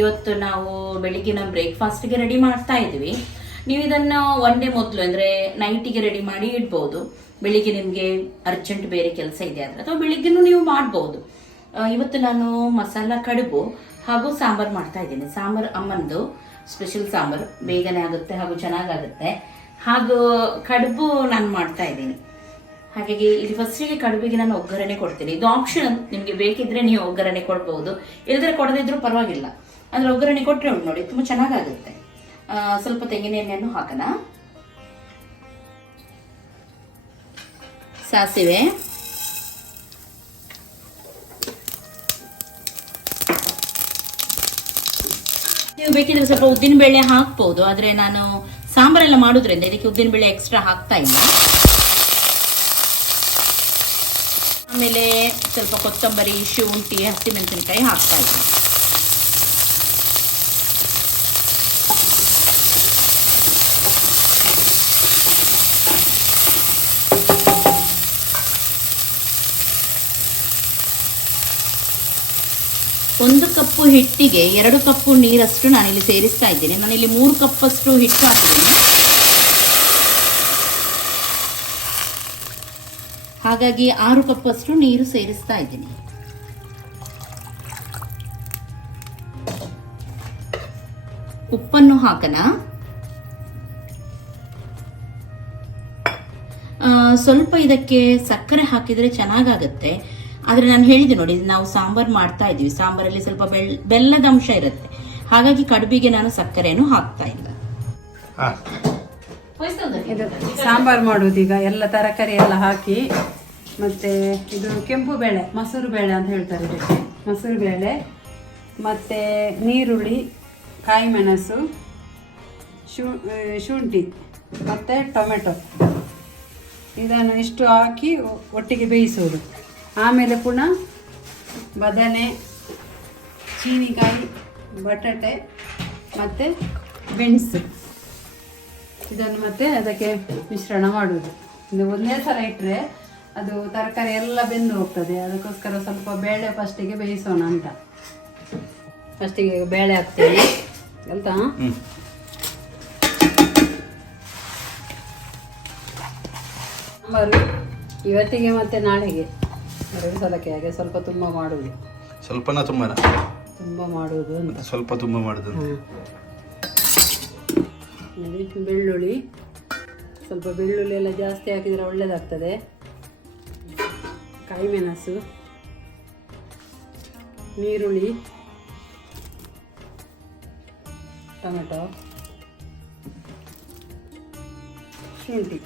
ಇವತ್ತು ನಾವು ಬೆಳಿಗ್ಗಿನ ಬ್ರೇಕ್ಫಾಸ್ಟ್ಗೆ ರೆಡಿ ಮಾಡ್ತಾ ಇದ್ದೀವಿ. ನೀವು ಇದನ್ನ ಒನ್ ಡೇ ಮೊದಲು ಅಂದ್ರೆ ನೈಟಿಗೆ ರೆಡಿ ಮಾಡಿ ಇಡ್ಬೋದು. ಬೆಳಿಗ್ಗೆ ನಿಮ್ಗೆ ಅರ್ಜೆಂಟ್ ಬೇರೆ ಕೆಲಸ ಇದೆ ಆದ್ರೆ, ಅಥವಾ ಬೆಳಿಗ್ಗೆನೂ ನೀವು ಮಾಡಬಹುದು. ಇವತ್ತು ನಾನು ಮಸಾಲಾ ಕಡುಬು ಹಾಗೂ ಸಾಂಬಾರ್ ಮಾಡ್ತಾ ಇದ್ದೀನಿ. ಸಾಂಬಾರ್ ಅಮ್ಮಂದು ಸ್ಪೆಷಲ್ ಸಾಂಬಾರ್, ಬೇಗನೆ ಆಗುತ್ತೆ ಹಾಗೂ ಚೆನ್ನಾಗಾಗುತ್ತೆ. ಹಾಗೂ ಕಡುಬು ನಾನು ಮಾಡ್ತಾ ಇದ್ದೀನಿ. ಹಾಗಾಗಿ ಇಲ್ಲಿ ಫಸ್ಟಿಗೆ ಕಡುಬಿಗೆ ನಾನು ಒಗ್ಗರಣೆ ಕೊಡ್ತೀನಿ. ಇದು ಆಪ್ಷನ್, ನಿಮ್ಗೆ ಬೇಕಿದ್ರೆ ನೀವು ಒಗ್ಗರಣೆ ಕೊಡ್ಬಹುದು, ಇಲ್ಲದ್ರೆ ಕೊಡದಿದ್ರು ಪರವಾಗಿಲ್ಲ. ಅಂದ್ರೆ ಒಗ್ಗರಣೆ ಕೊಟ್ಟರೆ ಉಂಟು ನೋಡಿ, ತುಂಬಾ ಚೆನ್ನಾಗಾಗುತ್ತೆ. ಸ್ವಲ್ಪ ತೆಂಗಿನ ಎಣ್ಣೆಯನ್ನು ಹಾಕೋಣ. ಸಾಸಿವೆ, ನೀವು ಬೇಕಿದ್ರೆ ಸ್ವಲ್ಪ ಉದ್ದಿನ ಬೇಳೆ ಹಾಕ್ಬಹುದು, ಆದ್ರೆ ನಾನು ಸಾಂಬಾರೆಲ್ಲ ಮಾಡೋದ್ರಿಂದ ಇದಕ್ಕೆ ಉದ್ದಿನ ಬೇಳೆ ಎಕ್ಸ್ಟ್ರಾ ಹಾಕ್ತಾ ಇಲ್ಲ. ಆಮೇಲೆ ಸ್ವಲ್ಪ ಕೊತ್ತಂಬರಿ, ಶುಂಠಿ, ಹಸಿಮೆಣಸಿನಕಾಯಿ ಹಾಕ್ತಾ ಇದ್ದೀನಿ. ಒಂದು ಕಪ್ಪು ಹಿಟ್ಟಿಗೆ 2 ಕಪ್ಪು ನೀರಷ್ಟು ನಾನಿಲ್ಲಿ ಸೇರಿಸ್ತಾ ಇದ್ದೀನಿ. ನಾನಿಲ್ಲಿ 3 ಕಪ್ಪಷ್ಟು ಹಿಟ್ಟು ಹಾಕಿದ್ದೀನಿ. ಹಾಗಾಗಿ 6 ಕಪ್ಪಷ್ಟು ನೀರು ಸೇರಿಸ್ತಾ ಇದ್ದೀನಿ. ಉಪ್ಪನ್ನು ಹಾಕೋಣ. ಸ್ವಲ್ಪ ಇದಕ್ಕೆ ಸಕ್ಕರೆ ಹಾಕಿದ್ರೆ ಚೆನ್ನಾಗಾಗುತ್ತೆ. ಆದ್ರೆ ನಾನು ಹೇಳಿದೆ ನೋಡಿ, ನಾವು ಸಾಂಬಾರ್ ಮಾಡ್ತಾ ಇದೀವಿ, ಸಾಂಬಾರಲ್ಲಿ ಸ್ವಲ್ಪ ಬೆಲ್ಲದ ಅಂಶ ಇರುತ್ತೆ. ಹಾಗಾಗಿ ಕಡುಬಿಗೆ ನಾನು ಸಕ್ಕರೆಯನ್ನು ಹಾಕ್ತಾ ಇಲ್ಲ. ಸಾಂಬಾರ್ ಮಾಡೋದೀಗ ಎಲ್ಲ ತರಕಾರಿ ಎಲ್ಲ ಹಾಕಿ, ಮತ್ತೆ ಇದು ಕೆಂಪು ಬೇಳೆ, ಮಸೂರು ಬೇಳೆ ಅಂತ ಹೇಳ್ತಾರೆ ಇದಕ್ಕೆ. ಮಸೂರು ಬೇಳೆ ಮತ್ತೆ ನೀರುಳ್ಳಿ, ಕಾಯಿ ಮೆಣಸು, ಶುಂಠಿ ಮತ್ತೆ ಟೊಮೆಟೊ, ಇದನ್ನು ಇಷ್ಟು ಹಾಕಿ ಒಟ್ಟಿಗೆ ಬೇಯಿಸೋದು. ಆಮೇಲೆ ಪುನಃ ಬದನೆ, ಚೀನಿಕಾಯಿ, ಬಟಾಟೆ ಮತ್ತು ಮೆಣಸು, ಇದನ್ನು ಮತ್ತೆ ಅದಕ್ಕೆ ಮಿಶ್ರಣ ಮಾಡುವುದು. ಇದು ಒಂದೇ ಸಲ ಇಟ್ಟರೆ ಅದು ತರಕಾರಿ ಎಲ್ಲ ಬೆಂದು ಹೋಗ್ತದೆ. ಅದಕ್ಕೋಸ್ಕರ ಸ್ವಲ್ಪ ಬೇಳೆ ಫಸ್ಟಿಗೆ ಬೇಯಿಸೋಣ ಅಂತ. ಫಸ್ಟಿಗೆ ಬೇಳೆ ಹಾಕ್ತೇನೆ ಆಯ್ತಾ. ಸಾಂಬಾರು ಇವತ್ತಿಗೆ ಮತ್ತು ನಾಳೆಗೆ 2 ಸಲಕ್ಕೆ, ಹಾಗೆ ಸ್ವಲ್ಪ ತುಂಬ ಮಾಡುವುದು. ಸ್ವಲ್ಪನ ತುಂಬಾನ? ತುಂಬ ಮಾಡುವುದು ಅಂತ. ಸ್ವಲ್ಪ ತುಂಬ ಮಾಡುದು. ಬೆಳ್ಳುಳ್ಳಿ, ಸ್ವಲ್ಪ ಬೆಳ್ಳುಳ್ಳಿ ಎಲ್ಲ ಜಾಸ್ತಿ ಹಾಕಿದರೆ ಒಳ್ಳೆಯದಾಗ್ತದೆ. ಕಾಯಿ ಮೆಣಸು, ನೀರುಳ್ಳಿ, ಟೊಮೆಟೊ, ಶುಂಠಿ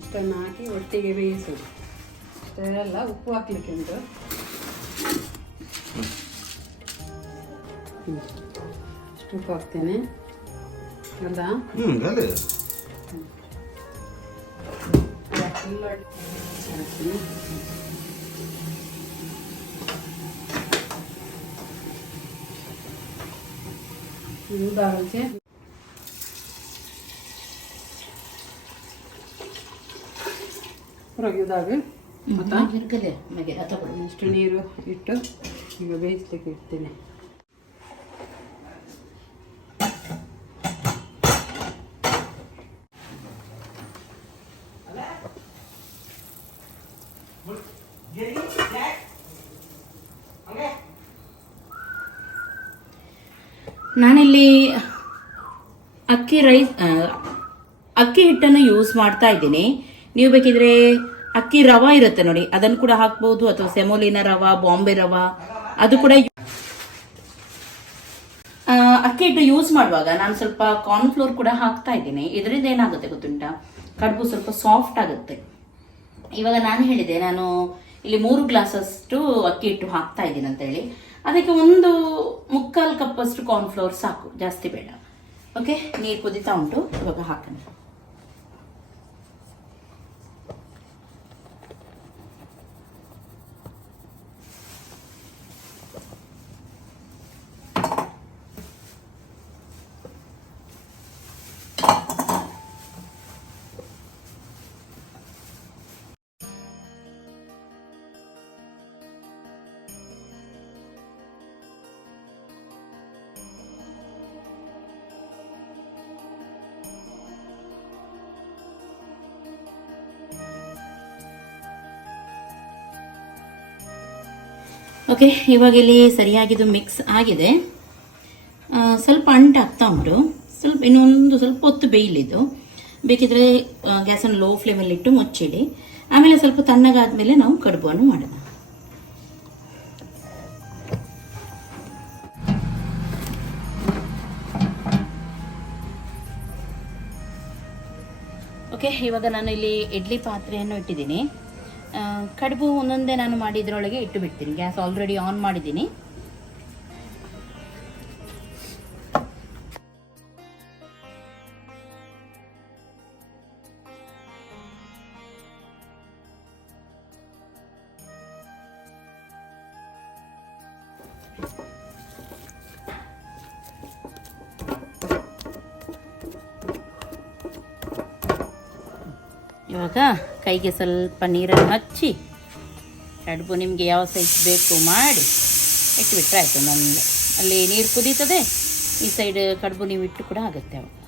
ಇಷ್ಟನ್ನು ಹಾಕಿ ಒಟ್ಟಿಗೆ ಬೇಯಿಸೋದು. ಇಷ್ಟೆಲ್ಲ ಉಪ್ಪು ಹಾಕ್ಲಿಕ್ಕೆ ಉಂಟು. ಇಷ್ಟು ಉಪ್ಪು ಹಾಕ್ತೇನೆ ಅಲ್ಲ. ಉದಾಹರಣೆ ಹೊರಗಿದಾಗ ಇಷ್ಟು ನೀರು ಇಟ್ಟು ಈಗ ಬೇಯಿಸ್ಲಿಕ್ಕೆ ಇಡ್ತೀನಿ. ನಾನಿಲ್ಲಿ ಅಕ್ಕಿ ಹಿಟ್ಟನ್ನು ಯೂಸ್ ಮಾಡ್ತಾ ಇದ್ದೀನಿ. ನೀವು ಬೇಕಿದ್ರೆ ಅಕ್ಕಿ ರವಾ ಇರುತ್ತೆ ನೋಡಿ, ಅದನ್ನು ಕೂಡ ಹಾಕ್ಬಹುದು, ಅಥವಾ ಸೆಮೋಲಿನ ರವಾ, ಬಾಂಬೆ ರವಾ, ಅದು ಕೂಡ. ಅಕ್ಕಿ ಹಿಟ್ಟು ಯೂಸ್ ಮಾಡುವಾಗ ನಾನು ಸ್ವಲ್ಪ ಕಾರ್ನ್ಫ್ಲೋರ್ ಕೂಡ ಹಾಕ್ತಾ ಇದ್ದೀನಿ. ಇದರಿಂದ ಏನಾಗುತ್ತೆ ಗೊತ್ತುಂಟಾ, ಕಡುಬು ಸ್ವಲ್ಪ ಸಾಫ್ಟ್ ಆಗುತ್ತೆ. ಇವಾಗ ನಾನು ಹೇಳಿದೆ, ನಾನು ಇಲ್ಲಿ 3 ಗ್ಲಾಸಷ್ಟು ಅಕ್ಕಿ ಹಿಟ್ಟು ಹಾಕ್ತಾ ಇದ್ದೀನಿ ಅಂತ ಹೇಳಿ. ಅದಕ್ಕೆ 1/4 ಕಪ್ಪಷ್ಟು ಕಾರ್ನ್ಫ್ಲೋರ್ ಸಾಕು, ಜಾಸ್ತಿ ಬೇಡ. ಓಕೆ, ನೀರು ಕುದಿತಾ ಉಂಟು, ಇವಾಗ ಹಾಕೋಣ. ಓಕೆ, ಇವಾಗ ಇಲ್ಲಿ ಸರಿಯಾಗಿದ್ದು ಮಿಕ್ಸ್ ಆಗಿದೆ. ಸ್ವಲ್ಪ ಅಂಟಾಗ್ತಾ ಉಂಟು. ಇನ್ನೊಂದು ಸ್ವಲ್ಪ ಹೊತ್ತು ಬೇಯಲಿದ್ದು. ಬೇಕಿದ್ರೆ ಗ್ಯಾಸನ್ನು ಲೋ ಫ್ಲೇಮಲ್ಲಿಟ್ಟು ಮುಚ್ಚಿಡಿ. ಆಮೇಲೆ ಸ್ವಲ್ಪ ತಣ್ಣಗಾದ್ಮೇಲೆ ನಾವು ಕಡುಬನ್ನು ಮಾಡೋಣ. ಓಕೆ, ಇವಾಗ ನಾನು ಇಲ್ಲಿ ಇಡ್ಲಿ ಪಾತ್ರೆಯನ್ನು ಇಟ್ಟಿದ್ದೀನಿ. ಕಡುಬು ಒಂದೊಂದೇ ನಾನು ಮಾಡಿದ್ರೊಳಗೆ ಇಟ್ಟು ಬಿಡ್ತೀನಿ. ಗ್ಯಾಸ್ ಆಲ್ರೆಡಿ ಆನ್ ಮಾಡಿದ್ದೀನಿ. ಇವಾಗ ಕೈಗೆ ಸ್ವಲ್ಪ ನೀರನ್ನು ಹಚ್ಚಿ ಕಡುಬು ನಿಮಗೆ ಯಾವ ಸೈಜ್ ಬೇಕು ಮಾಡಿ ಇಟ್ಟುಬಿಟ್ರೆ ಆಯಿತು. ನನಗೆ ಅಲ್ಲಿ ನೀರು ಕುದೀತದೆ, ಈ ಸೈಡ್ ಕಡುಬು ನೀವು ಇಟ್ಟು ಕೂಡ ಆಗುತ್ತೆ. ಅವಾಗ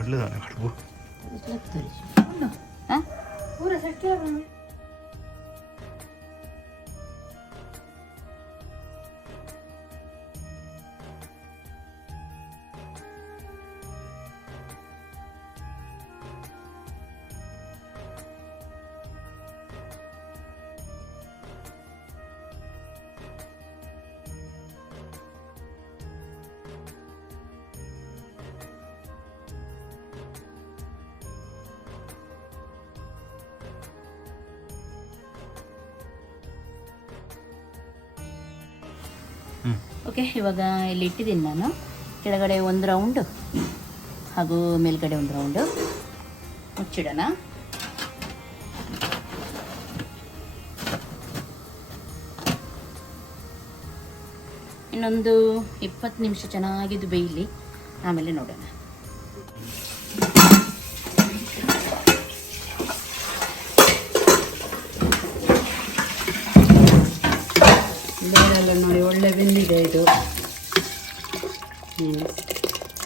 ಒಳ್ಳೆದಾನೆ ಕಡುಬು. ಓಕೆ, ಇವಾಗ ಇಲ್ಲಿ ಇಟ್ಟಿದ್ದೀನಿ ನಾನು. ಕೆಳಗಡೆ ಒಂದು ರೌಂಡು ಹಾಗೂ ಮೇಲ್ಗಡೆ ಒಂದು ರೌಂಡು ಮುಚ್ಚಿಡೋಣ. ಇನ್ನೊಂದು 20 ನಿಮಿಷ ಚೆನ್ನಾಗಿದ್ದು ಬೇಯಲಿ, ಆಮೇಲೆ ನೋಡೋಣ. ಬೇರೆಲ್ಲ ನೋಡಿ ಒಳ್ಳೆ ಬೆಂದಿದೆ ಇದು.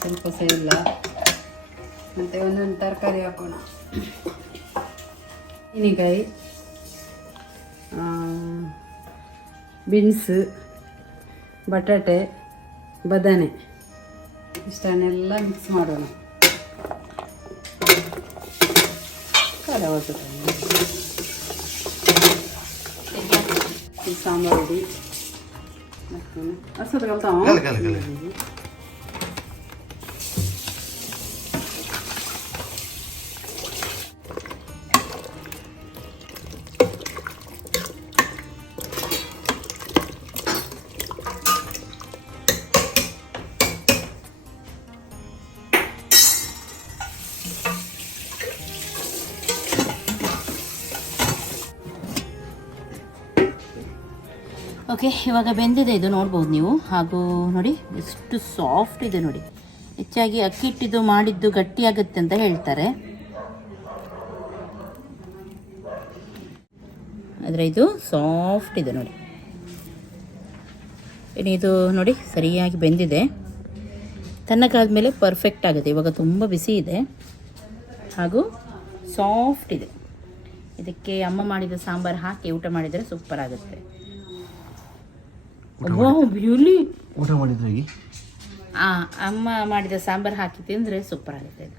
ಸ್ವಲ್ಪ ಸಹ ಇಲ್ಲ. ಮತ್ತು ಒಂದೊಂದು ತರಕಾರಿ ಹಾಕೋಣ. ಹೀನಿಕಾಯಿ, ಬೀನ್ಸ್, ಬಟಾಟೆ, ಬದನೆ ಇಷ್ಟನ್ನೆಲ್ಲ ಮಿಕ್ಸ್ ಮಾಡೋಣ. ಸಾಂಬಾರು ಹುಡಿ ಅರ್ಸದ ಕಲ್ತಾವ. ಓಕೆ, ಇವಾಗ ಬೆಂದಿದೆ ಇದು, ನೋಡ್ಬೋದು ನೀವು. ಹಾಗೂ ನೋಡಿ ಎಷ್ಟು ಸಾಫ್ಟ್ ಇದೆ ನೋಡಿ. ಹೆಚ್ಚಾಗಿ ಅಕ್ಕಿ ಹಿಟ್ಟಿದ್ದು ಮಾಡಿದ್ದು ಗಟ್ಟಿಯಾಗುತ್ತೆ ಅಂತ ಹೇಳ್ತಾರೆ, ಆದರೆ ಇದು ಸಾಫ್ಟ್ ಇದೆ ನೋಡಿ. ಇದು ನೋಡಿ ಸರಿಯಾಗಿ ಬೆಂದಿದೆ. ತಣ್ಣಗಾದ್ಮೇಲೆ ಪರ್ಫೆಕ್ಟ್ ಆಗುತ್ತೆ. ಇವಾಗ ತುಂಬ ಬಿಸಿ ಇದೆ ಹಾಗೂ ಸಾಫ್ಟ್ ಇದೆ. ಇದಕ್ಕೆ ಅಮ್ಮ ಮಾಡಿದ ಸಾಂಬಾರು ಹಾಕಿ ಊಟ ಮಾಡಿದರೆ ಸೂಪರ್ ಆಗುತ್ತೆ. ಊಟ ಮಾಡಿದ್ರೆ ಅಮ್ಮ ಮಾಡಿದ ಸಾಂಬಾರು ಹಾಕಿ ತಿಂದರೆ ಸೂಪರ್ ಆಗುತ್ತೆ ಇದು.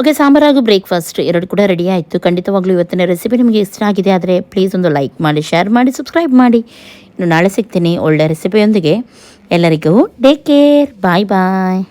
ಓಕೆ, ಸಾಂಬಾರು ಹಾಗೂ ಬ್ರೇಕ್ಫಾಸ್ಟ್ ಎರಡು ಕೂಡ ರೆಡಿ ಆಯಿತು. ಖಂಡಿತವಾಗ್ಲೂ ಇವತ್ತಿನ ರೆಸಿಪಿ ನಿಮಗೆ ಇಷ್ಟ ಆಗಿದೆ ಆದರೆ ಪ್ಲೀಸ್ ಒಂದು ಲೈಕ್ ಮಾಡಿ, ಶೇರ್ ಮಾಡಿ, ಸಬ್ಸ್ಕ್ರೈಬ್ ಮಾಡಿ. ಇನ್ನು ನಾಳೆ ಸಿಗ್ತೀನಿ ಒಳ್ಳೆ ರೆಸಿಪಿಯೊಂದಿಗೆ. ಎಲ್ಲರಿಗೂ ಟೇಕ್ ಕೇರ್, ಬಾಯ್ ಬಾಯ್.